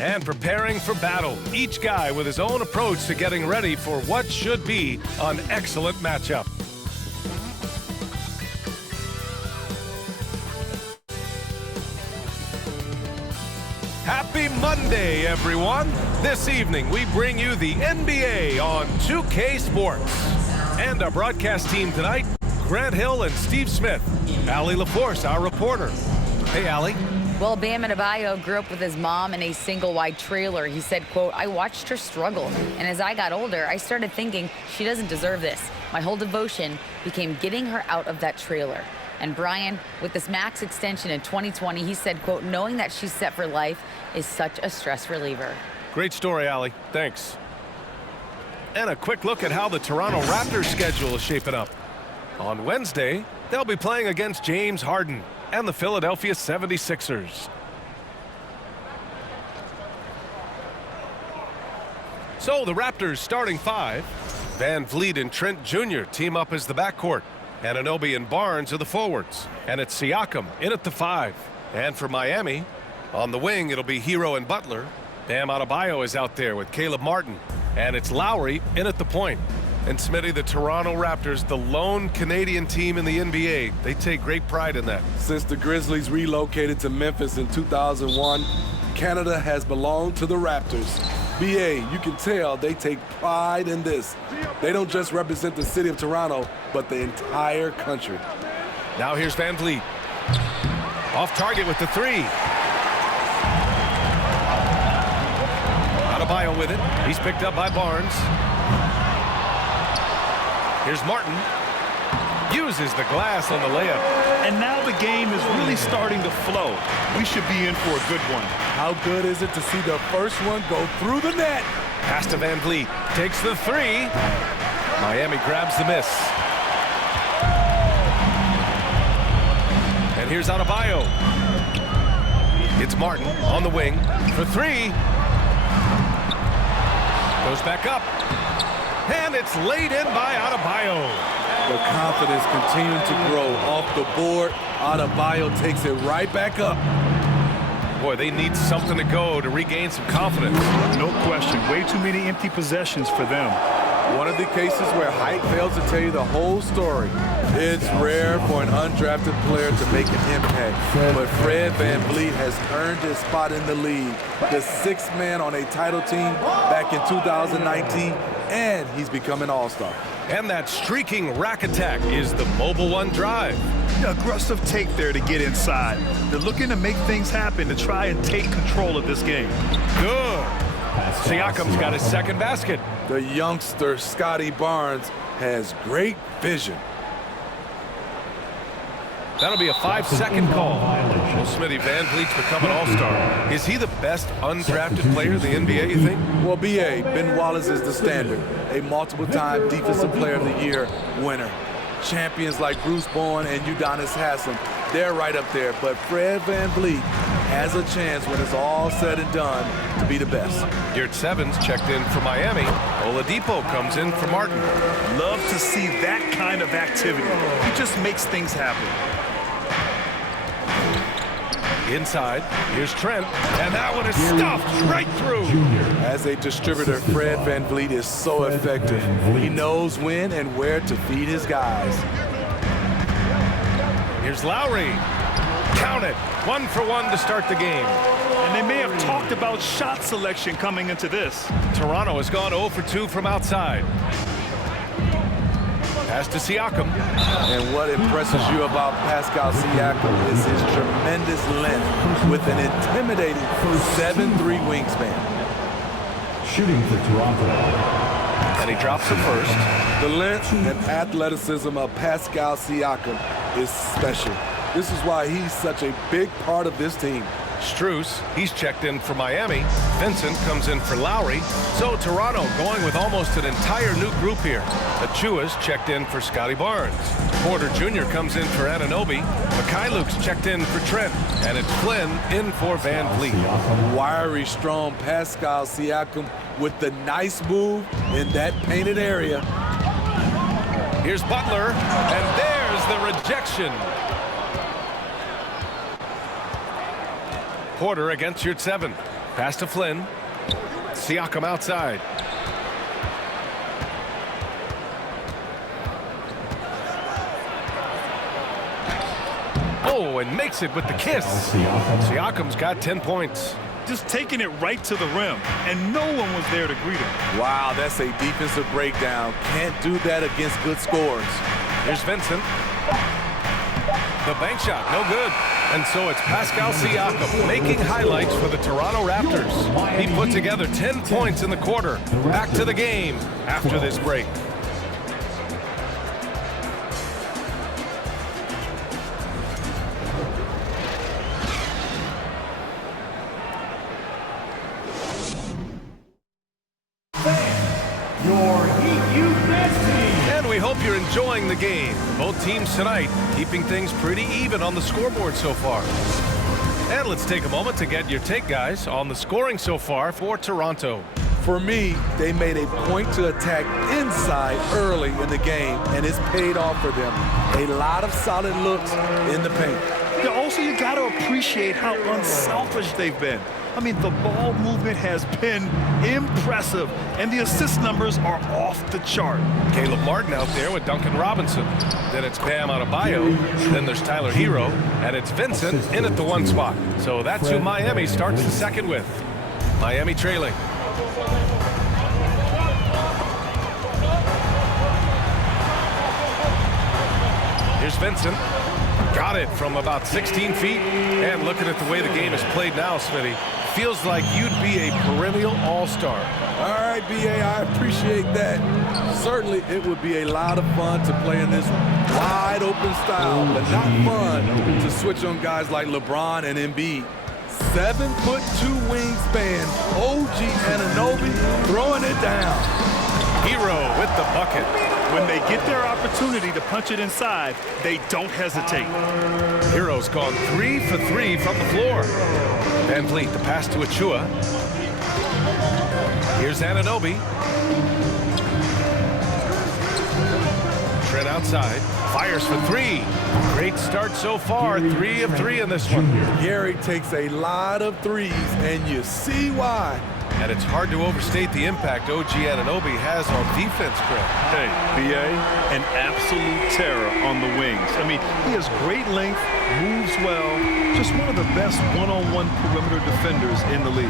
and preparing for battle. Each guy with his own approach to getting ready for what should be an excellent matchup. Happy Monday, everyone. This evening, we bring you the NBA on 2K Sports. And our broadcast team tonight, Grant Hill and Steve Smith. Allie LaForce, our reporter. Hey, Allie. Well, Bam Adebayo grew up with his mom in a single-wide trailer. He said, quote, "I watched her struggle, and as I got older, I started thinking she doesn't deserve this. My whole devotion became getting her out of that trailer." And Brian, with this max extension in 2020, he said, quote, "Knowing that she's set for life is such a stress reliever." Great story, Allie. Thanks. And a quick look at how the Toronto Raptors schedule is shaping up. On Wednesday, they'll be playing against James Harden and the Philadelphia 76ers. So the Raptors starting five. Van Vliet and Trent Jr. team up as the backcourt. Anunoby and Barnes are the forwards. And it's Siakam in at the 5. And for Miami, on the wing, it'll be Hero and Butler. Bam Adebayo is out there with Caleb Martin. And it's Lowry in at the point. And Smitty, the Toronto Raptors, the lone Canadian team in the NBA. They take great pride in that. Since the Grizzlies relocated to Memphis in 2001, Canada has belonged to the Raptors. BA, you can tell they take pride in this. They don't just represent the city of Toronto, but the entire country. Now here's Van Vliet. Off target with the 3. Adebayo with it. He's picked up by Barnes. Here's Martin. Uses the glass on the layup. And now the game is really starting to flow. We should be in for a good one. How good is it to see the first one go through the net? Pass to Van Vliet. Takes the 3. Miami grabs the miss. And here's Adebayo. It's Martin on the wing for 3. Goes back up. And it's laid in by Adebayo. The confidence continuing to grow off the board. Adebayo takes it right back up. Boy, they need something to go to regain some confidence. No question. Way too many empty possessions for them. One of the cases where height fails to tell you the whole story. It's rare for an undrafted player to make an impact, but Fred VanVleet has earned his spot in the league. The 6th man on a title team back in 2019, and he's become an all-star. And that streaking rack attack is the Mobile One drive. Aggressive take there to get inside. They're looking to make things happen to try and take control of this game. Good. Siakam's got his second basket. The youngster, Scotty Barnes, has great vision. That'll be a 5-second call. Well, Smitty, Van Vliet's become an all-star. Is he the best undrafted player in the NBA, you think? Well, B.A., Ben Wallace is the standard. A multiple-time Defensive Player of the Year winner. Champions like Bruce Bowen and Udonis Haslem, they're right up there. But Fred VanVleet has a chance when it's all said and done to be the best. Garrett Sevens checked in for Miami. Oladipo comes in for Martin. Love to see that kind of activity. He just makes things happen. Inside, here's Trent, and that one is stuffed right through. As a distributor, Fred VanVleet is so effective. He knows when and where to feed his guys. Here's Lowry. Count it. 1 for 1 to start the game. And they may have talked about shot selection coming into this. Toronto has gone 0 for 2 from outside. Pass to Siakam. And what impresses you about Pascal Siakam is his tremendous length with an intimidating 7'3" wingspan. Shooting for Toronto. And he drops it first. The length and athleticism of Pascal Siakam is special. This is why he's such a big part of this team. Strus, he's checked in for Miami. Vincent comes in for Lowry. So Toronto going with almost an entire new group here. Achua's checked in for Scotty Barnes. Porter Jr. comes in for Anunoby. Mikhailuk's checked in for Trent. And it's Flynn in for Van Vliet. Wiry, strong Pascal Siakam with the nice move in that painted area. Here's Butler, and there's the rejection. Porter against Yurt 7. Pass to Flynn. Siakam outside. Oh, and makes it with the kiss. Siakam's got 10 points. Just taking it right to the rim, and no one was there to greet him. Wow, that's a defensive breakdown. Can't do that against good scores. Here's Vincent. The bank shot, no good. And so it's Pascal Siakam making highlights for the Toronto Raptors. He put together 10 points in the quarter. Back to the game after this break. And we hope you're enjoying the game. Both teams tonight keeping things pretty even on the scoreboard so far. And let's take a moment to get your take, guys, on the scoring so far for Toronto. For me, they made a point to attack inside early in the game, and it's paid off for them. A lot of solid looks in the paint. Yeah, also, you got to appreciate how unselfish they've been. I mean, the ball movement has been impressive, and the assist numbers are off the chart. Caleb Martin out there with Duncan Robinson. Then it's Bam Adebayo. Then there's Tyler Hero. And it's Vincent in at the 1 spot. So that's who Miami starts the second with. Miami trailing. Here's Vincent. Got it from about 16 feet. And looking at the way the game is played now, Smitty, feels like you'd be a perennial all-star. All right, B.A., I appreciate that. Certainly, it would be a lot of fun to play in this wide-open style, but not fun to switch on guys like LeBron and Embiid. 7'2" wingspan, OG Anunoby throwing it down. Hero with the bucket. When they get their opportunity to punch it inside, they don't hesitate. Hero's gone 3 for 3 from the floor. Van Vliet, the pass to Achua. Here's Anunoby. Trent outside. Fires for 3. Great start so far. 3 of 3 in this one. Gary takes a lot of threes, and you see why. And it's hard to overstate the impact OG Anunoby has on defense, Craig. Hey, B.A., an absolute terror on the wings. I mean, he has great length, moves well, just one of the best one-on-one perimeter defenders in the league.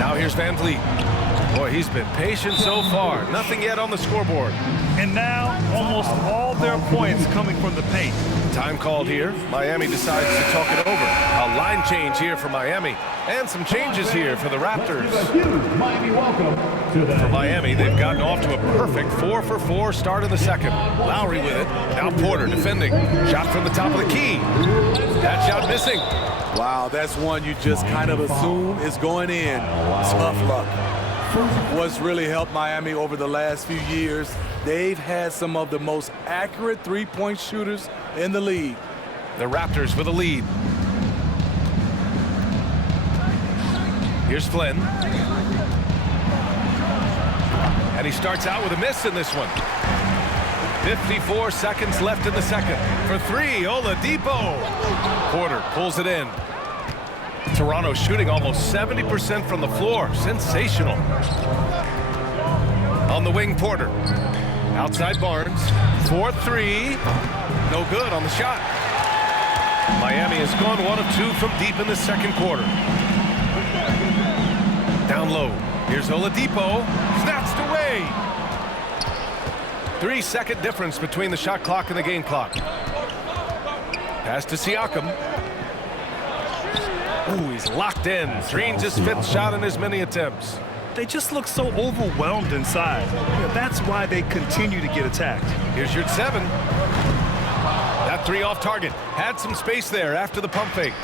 Now here's Van Vliet. Boy, he's been patient so far. Nothing yet on the scoreboard. And now, almost all their points coming from the paint. Time called here. Miami decides to talk it over. A line change here for Miami. And some changes here for the Raptors. For Miami, they've gotten off to a perfect 4 for 4 start in the second. Lowry with it. Now Porter defending. Shot from the top of the key. That shot missing. Wow, that's one you just kind of assume is going in. Tough luck. What's really helped Miami over the last few years, they've had some of the most accurate three-point shooters in the league. The Raptors with a lead. Here's Flynn. And he starts out with a miss in this one. 54 seconds left in the second. For 3, Oladipo. Porter pulls it in. Toronto shooting almost 70% from the floor. Sensational. On the wing, Porter. Outside Barnes. 4-3. No good on the shot. Miami has gone 1 of 2 from deep in the second quarter. Down low. Here's Oladipo. Snatched away. 3-second difference between the shot clock and the game clock. Pass to Siakam. Ooh, he's locked in. Drains his 5th shot in as many attempts. They just look so overwhelmed inside. That's why they continue to get attacked. Here's your 7. That 3 off target. Had some space there after the pump fake.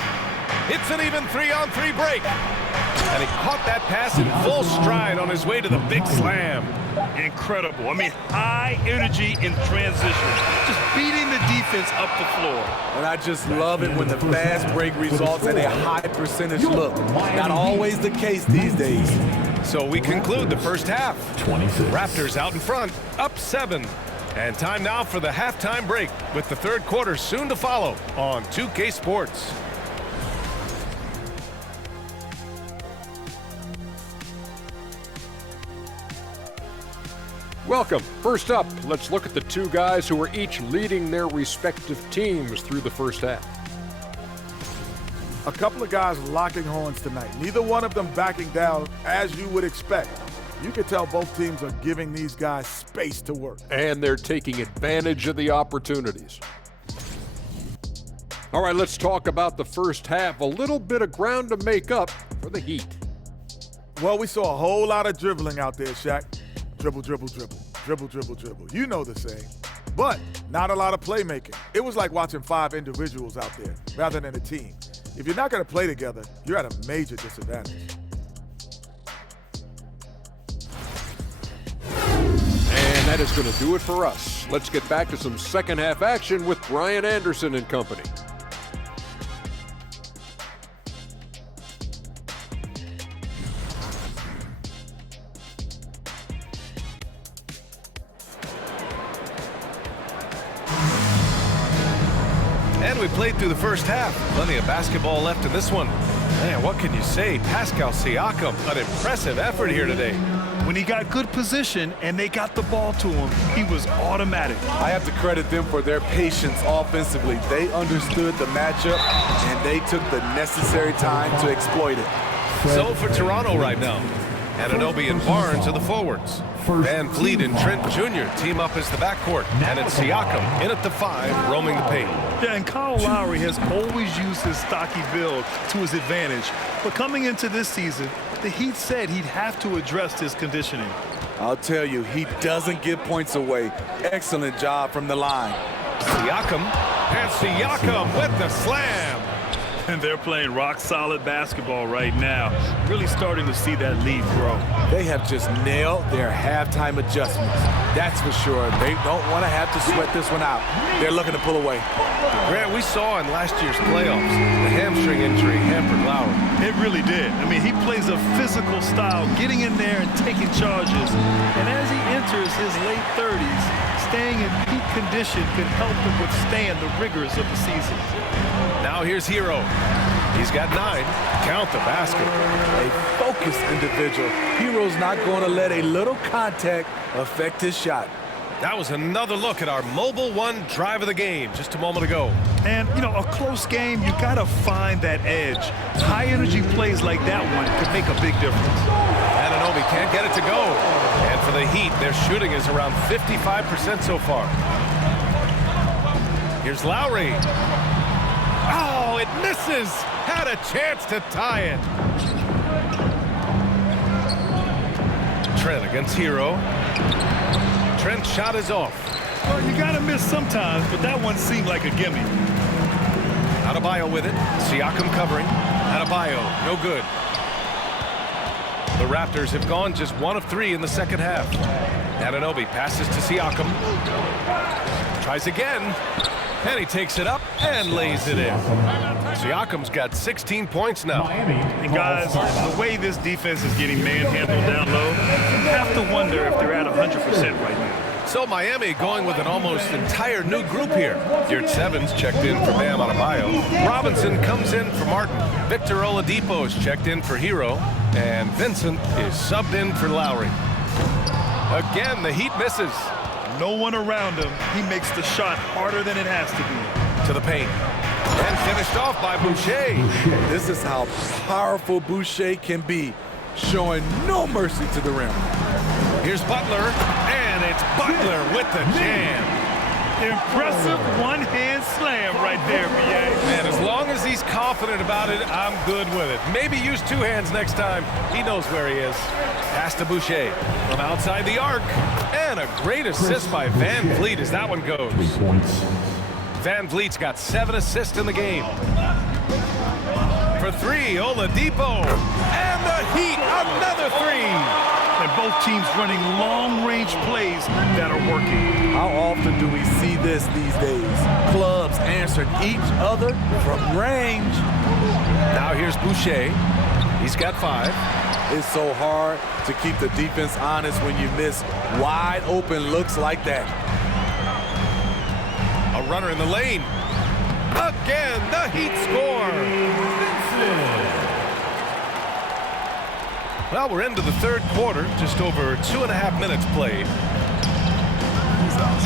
It's an even 3-on-3 break. And he caught that pass in full stride on his way to the big slam. Incredible. I mean, high energy in transition. Just beating the defense up the floor. And I just love it when the fast break results in a high percentage look. Not always the case these days. So we conclude the first half. 26. Raptors out in front, up 7. And time now for the halftime break with the third quarter soon to follow on 2K Sports. Welcome. First up, let's look at the two guys who were each leading their respective teams through the first half. A couple of guys locking horns tonight. Neither one of them backing down as you would expect. You can tell both teams are giving these guys space to work. And they're taking advantage of the opportunities. All right, let's talk about the first half. A little bit of ground to make up for the Heat. Well, we saw a whole lot of dribbling out there, Shaq. Dribble, dribble, dribble. Dribble, dribble, dribble. You know the saying. But not a lot of playmaking. It was like watching 5 individuals out there rather than a team. If you're not going to play together, you're at a major disadvantage. And that is going to do it for us. Let's get back to some second half action with Brian Anderson and company. And we played through the first half. Plenty of basketball left in this one. Man, what can you say? Pascal Siakam, an impressive effort here today. When he got good position and they got the ball to him, he was automatic. I have to credit them for their patience offensively. They understood the matchup, and they took the necessary time to exploit it. So for Toronto right now, Anunoby and Barnes are the forwards. Van Vliet and Trent Jr. team up as the backcourt. And it's Siakam in at the 5, roaming the paint. Yeah, and Kyle Lowry has always used his stocky build to his advantage. But coming into this season, the Heat said he'd have to address his conditioning. I'll tell you, he doesn't give points away. Excellent job from the line. Siakam, and Siakam with the slam. And they're playing rock-solid basketball right now. Really starting to see that lead grow. They have just nailed their halftime adjustments. That's for sure. They don't want to have to sweat this one out. They're looking to pull away. Grant, we saw in last year's playoffs, the hamstring injury hampered Lowry. It really did. I mean, he plays a physical style, getting in there and taking charges. And as he enters his late 30s, staying in peak condition could help him withstand the rigors of the season. Now here's Hero. He's got 9. Count the basket. A focused individual. Hero's not going to let a little contact affect his shot. That was another look at our Mobile One drive of the game just a moment ago. And, you know, a close game, you got to find that edge. High-energy plays like that one could make a big difference. Anunoby can't get it to go. And for the Heat, their shooting is around 55% so far. Here's Lowry. Oh, it misses! Had a chance to tie it. Trent against Hero. Trent's shot is off. Well, you got to miss sometimes, but that one seemed like a gimme. Adebayo with it. Siakam covering. Adebayo, no good. The Raptors have gone just 1 of 3 in the second half. Anunoby passes to Siakam. Tries again. And he takes it up and lays it in. Siakam's got 16 points now. And guys, the way this defense is getting manhandled down low, you have to wonder if they're at 100% right now. So Miami going with an almost entire new group here. Yurt Sevens checked in for Bam Adebayo. Robinson comes in for Martin. Victor Oladipo is checked in for Hero. And Vincent is subbed in for Lowry. Again, the Heat misses. No one around him. He makes the shot harder than it has to be. To the paint. And finished off by Boucher. This is how powerful Boucher can be, showing no mercy to the rim. Here's Butler, and it's Butler with the jam. Impressive one-hand slam right there, B.A. Man, as long as he's confident about it, I'm good with it. Maybe use 2 hands next time. He knows where he is. Pass to Boucher from outside the arc. And a great assist by Van Vliet as that one goes. 3 points. Van Vliet's got 7 assists in the game. For 3, Oladipo. And the Heat, another 3. And both teams running long-range plays that are working. How often do we see this these days? Clubs answering each other from range. Now here's Boucher. He's got 5. It's so hard to keep the defense honest when you miss wide open looks like that. A runner in the lane. Again, the Heat score. Well, we're into the third quarter, just over 2.5 minutes played.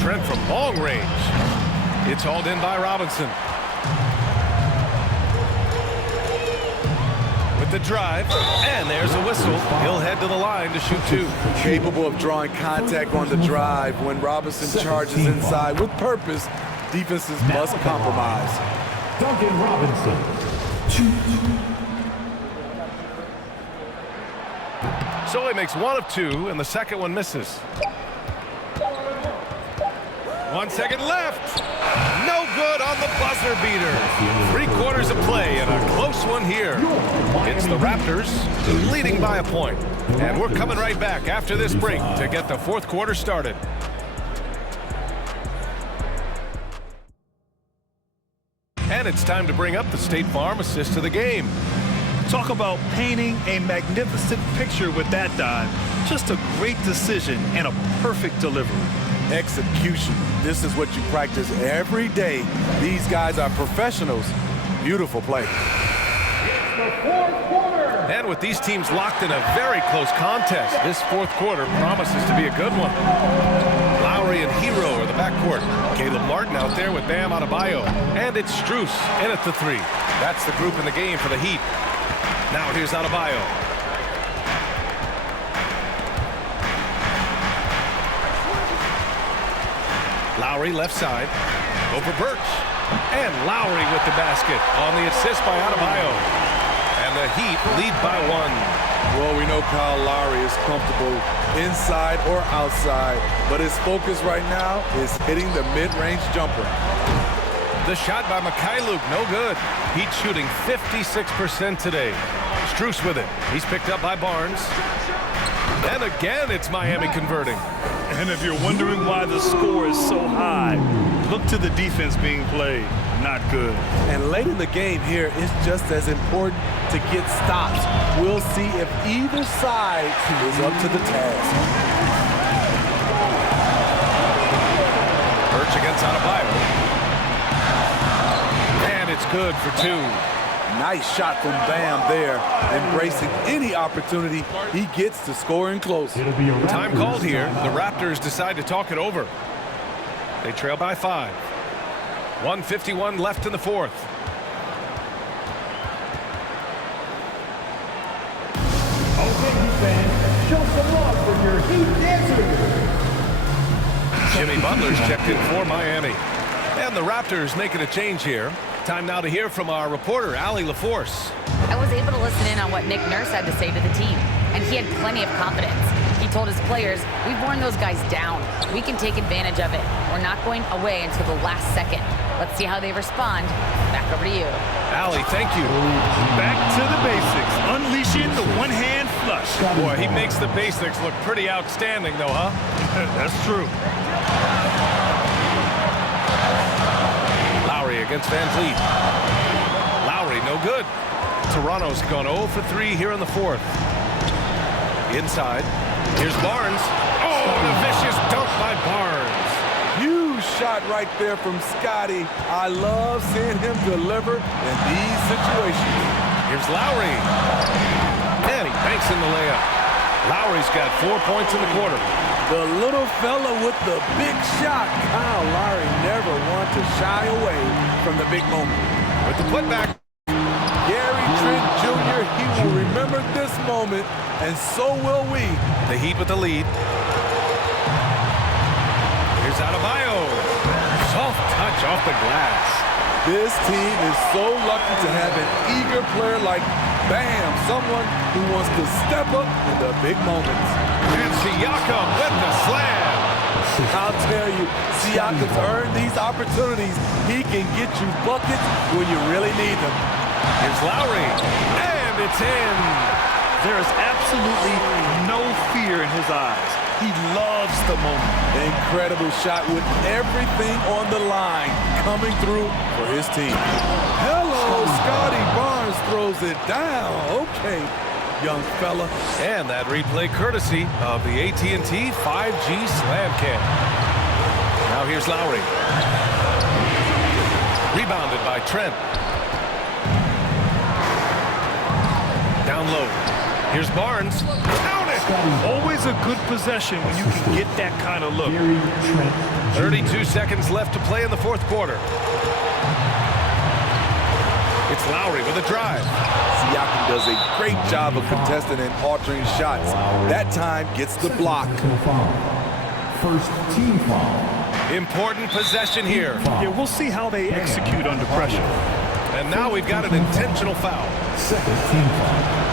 Trent from long range. It's hauled in by Robinson. With the drive, and there's a whistle. He'll head to the line to shoot two. Capable of drawing contact on the drive. When Robinson charges inside with purpose, defenses must compromise. Duncan Robinson. So he makes one of two, and the second one misses. 1 second left. No good on the buzzer beater. 3/4 of play and a close one here. It's the Raptors leading by a point. And we're coming right back after this break to get the fourth quarter started. And it's time to bring up the State Farm assist of the game. Talk about painting a magnificent picture with that dive. Just a great decision and a perfect delivery. Execution. This is what you practice every day. These guys are professionals. Beautiful play. And with these teams locked in a very close contest, this fourth quarter promises to be a good one. Lowry and Hero are the backcourt. Caleb Martin out there with Bam Adebayo. And it's Strus in at the three. That's the group in the game for the Heat. Now here's Adebayo. Lowry left side. Over Birch. And Lowry with the basket on the assist by Adebayo. And the Heat lead by one. Well, we know Kyle Lowry is comfortable inside or outside, but his focus right now is hitting the mid-range jumper. The shot by Mikhailuk, no good. Heat shooting 56% today. Strus with it. He's picked up by Barnes. And again, it's Miami converting. And if you're wondering why the score is so high, look to the defense being played. Not good. And late in the game here, it's just as important to get stops. We'll see if either side is up to the task. Birch against Adebayo. And it's good for two. Nice shot from Bam there, embracing any opportunity he gets to scoring close. Time called here. The Raptors decide to talk it over. They trail by 5. 1:51 left in the fourth. Okay, fans, show some love for your Heat dancers. Jimmy Butler's checked in for Miami. And the Raptors making a change here. Time now to hear from our reporter, Allie LaForce. I was able to listen in on what Nick Nurse had to say to the team, and he had plenty of confidence. He told his players, we've worn those guys down. We can take advantage of it. We're not going away until the last second. Let's see how they respond. Back over to you. Allie, thank you. Back to the basics. Unleashing the one-hand flush. Boy, he makes the basics look pretty outstanding, though, huh? That's true. Lowry against Van Vliet. Lowry, no good. Toronto's gone 0 for 3 here in the fourth. Inside. Here's Barnes. Oh, and a vicious dunk by Barnes. Huge shot right there from Scotty. I love seeing him deliver in these situations. Here's Lowry. And he banks in the layup. Lowry's got 4 points in the quarter. The little fella with the big shot. Kyle Lowry never wanted to shy away from the big moment. With the putback. Gary Trent Jr., he will remember this moment, and so will we. The Heat with the lead. Here's Adebayo. Soft touch off the glass. This team is so lucky to have an eager player like Bam, someone who wants to step up in the big moments. And Siakam with the slam. I'll tell you, Siakam's earned these opportunities. He can get you buckets when you really need them. Here's Lowry. And it's in. There is absolutely no fear in his eyes. He loves the moment. Incredible shot with everything on the line coming through for his team. Hello, Scotty Barnes throws it down. Okay, young fella. And that replay courtesy of the AT&T 5G Slam Cam. Now here's Lowry. Rebounded by Trent. Down low. Here's Barnes. Count it! Always a good possession when you can get that kind of look. 32 seconds left to play in the fourth quarter. It's Lowry with a drive. Siakam does a great job of contesting and altering shots. That time gets the block. First team foul. Important possession here. Yeah, we'll see how they execute under pressure. And now we've got an intentional foul. Second team foul.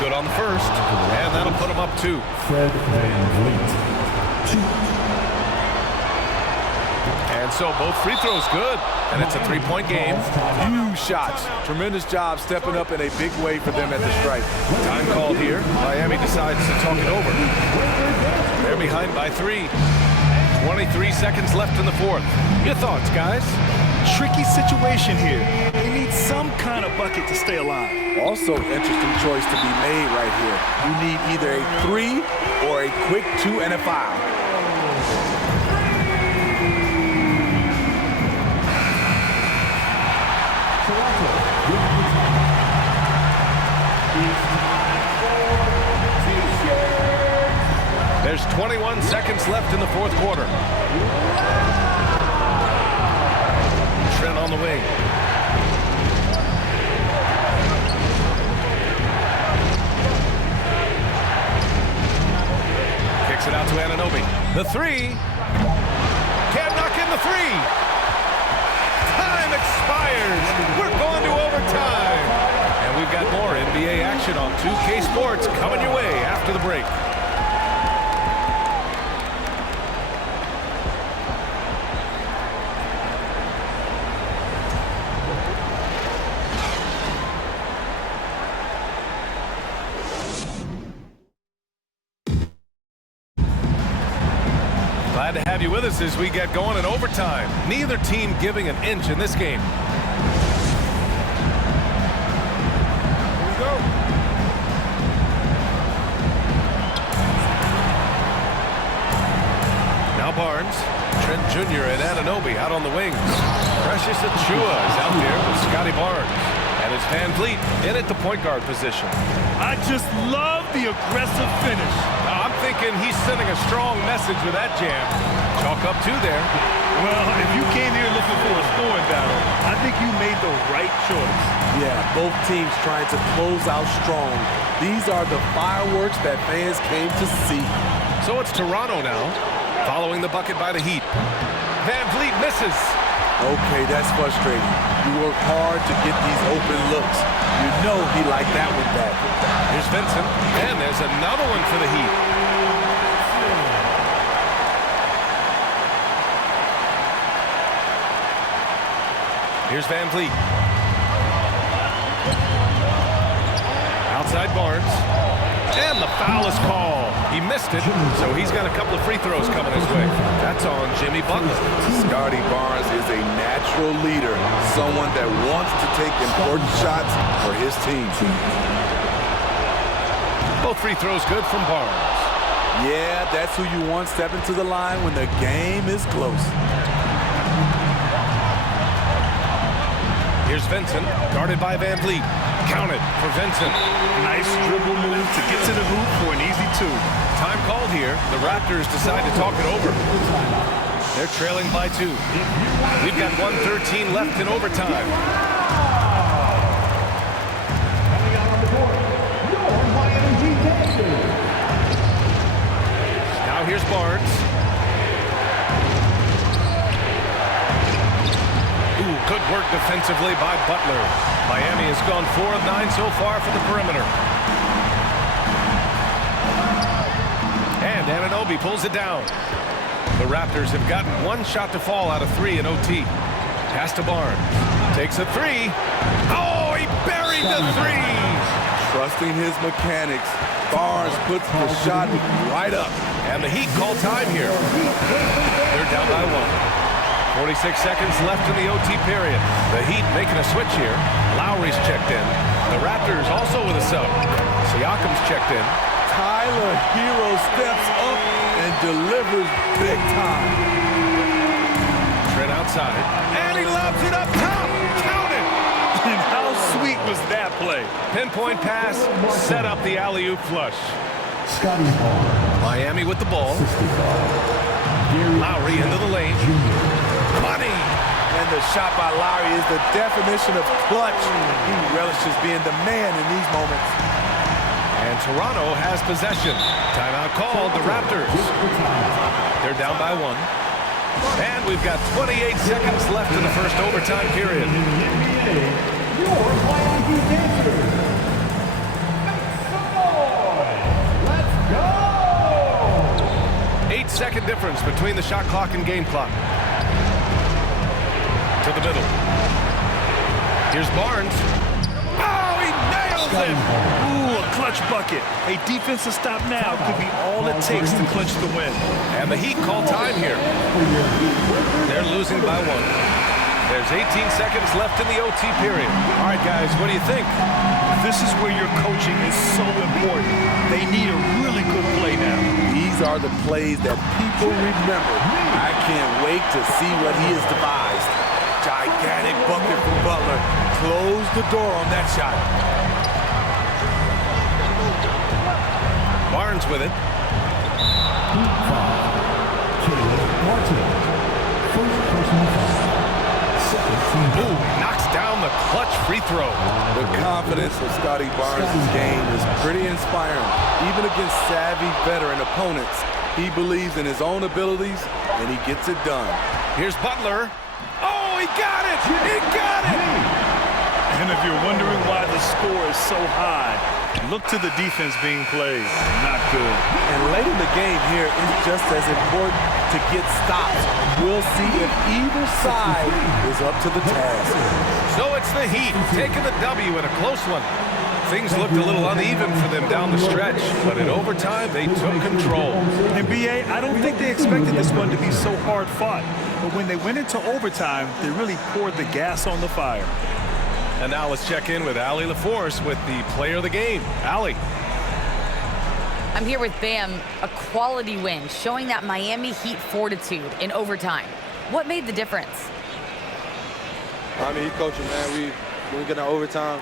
Good on the first, and that'll put him up 2. Fred VanVleet. 2. And so both free throws good, and it's a 3-point game. Huge shots. Tremendous job stepping up in a big way for them at the stripe. Time called here. Miami decides to talk it over. They're behind by 3. 23 seconds left in the fourth. Your thoughts, guys? Tricky situation here. They need some kind of bucket to stay alive. Also, interesting choice to be made right here. You need either a 3 or a quick 2 and a foul. There's 21 seconds left in the fourth quarter. Trent on the wing. Kicks it out to Anunoby. The 3. Can't knock in the 3. Time expires. We're going to overtime. And we've got more NBA action on 2K Sports coming your way after the break. Glad to have you with us as we get going in overtime. Neither team giving an inch in this game. Here we go. Now Barnes, Trent Jr. and Anunoby out on the wings. Precious Achiuwa is out there with Scotty Barnes. And it's VanVleet in at the point guard position. I just love the aggressive finish. I'm thinking he's sending a strong message with that jam. Chalk up 2 there. Well, if you came here looking for a scoring battle, I think you made the right choice. Yeah, both teams trying to close out strong. These are the fireworks that fans came to see. So it's Toronto now, following the bucket by the Heat. VanVleet misses. Okay, that's frustrating. You work hard to get these open looks. You know he liked that one back. Here's Vincent, and there's another one for the Heat. Here's VanVleet. Outside Barnes. And the foul is called. He missed it, so he's got a couple of free throws coming his way. That's on Jimmy Butler. Scotty Barnes is a natural leader, someone that wants to take important shots for his team. Both free throws good from Barnes. Yeah, that's who you want stepping to the line when the game is close. Here's Vincent, guarded by VanVleet. Counted for Vincent. Nice dribble move to get to the hoop for an easy 2. Time called here. The Raptors decide to talk it over. They're trailing by 2. We've got 1:13 left in overtime. Now here's Barnes. Ooh, good work defensively by Butler. Miami has gone 4 of 9 so far from the perimeter. And Anunoby pulls it down. The Raptors have gotten 1 shot to fall out of 3 in OT. Pass to Barnes. Takes a 3. Oh, he buried the 3. Trusting his mechanics, Barnes puts the shot right up. And the Heat call time here. They're down by 1. 46 seconds left in the OT period. The Heat making a switch here. Lowry's checked in. The Raptors also with a sub. Siakam's checked in. Tyler Hero steps up and delivers big time. Trent outside. And he lobs it up top. Count it. And how sweet was that play? Pinpoint pass, set up the alley-oop flush. Scotty Barnes. Miami with the ball. Lowry into the lane. Money. And the shot by Lowry is the definition of clutch. He relishes being the man in these moments. And Toronto has possession. Timeout called, the Raptors. They're down by 1. And we've got 28 seconds left in the first overtime period. Your Miami Heat dancers. Make some noise. Let's go. 8-second difference between the shot clock and game clock. To the middle. Here's Barnes. Oh, he nails it! Ooh, a clutch bucket. A defensive stop now could be all it takes to clinch the win. And the Heat call time here. They're losing by 1. There's 18 seconds left in the OT period. All right, guys, what do you think? This is where your coaching is so important. They need a really good play now. These are the plays that people remember. I can't wait to see what he has devised. Gigantic bucket from Butler. Close the door on that shot. Barnes with it. Ooh, knocks down the clutch free throw. The confidence of Scotty Barnes' game is pretty inspiring. Even against savvy veteran opponents, he believes in his own abilities, and he gets it done. Here's Butler. Oh, he got it! He got it! And if you're wondering why the score is so high, look to the defense being played. Not good. And late in the game here is just as important to get stops. We'll see if either side is up to the task. So it's the Heat taking the W in a close one. Things looked a little uneven for them down the stretch, but in overtime, they took control. And B.A., I don't think they expected this one to be so hard fought. But when they went into overtime, they really poured the gas on the fire. And now let's check in with Allie LaForce with the player of the game. Allie. I'm here with Bam, a quality win, showing that Miami Heat fortitude in overtime. What made the difference? Heat coaching, man. When we get in overtime,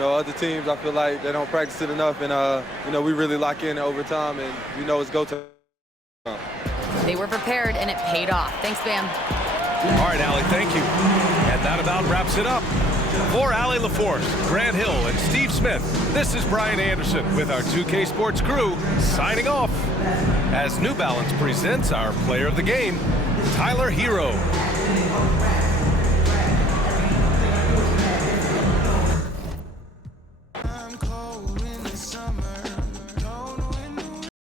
other teams, I feel like they don't practice it enough, and we really lock in overtime, and it's go time. They were prepared, and it paid off. Thanks, Bam. All right, Allie, thank you. And that about wraps it up. For Allie LaForce, Grant Hill, and Steve Smith, this is Brian Anderson with our 2K Sports crew signing off as New Balance presents our player of the game, Tyler Hero.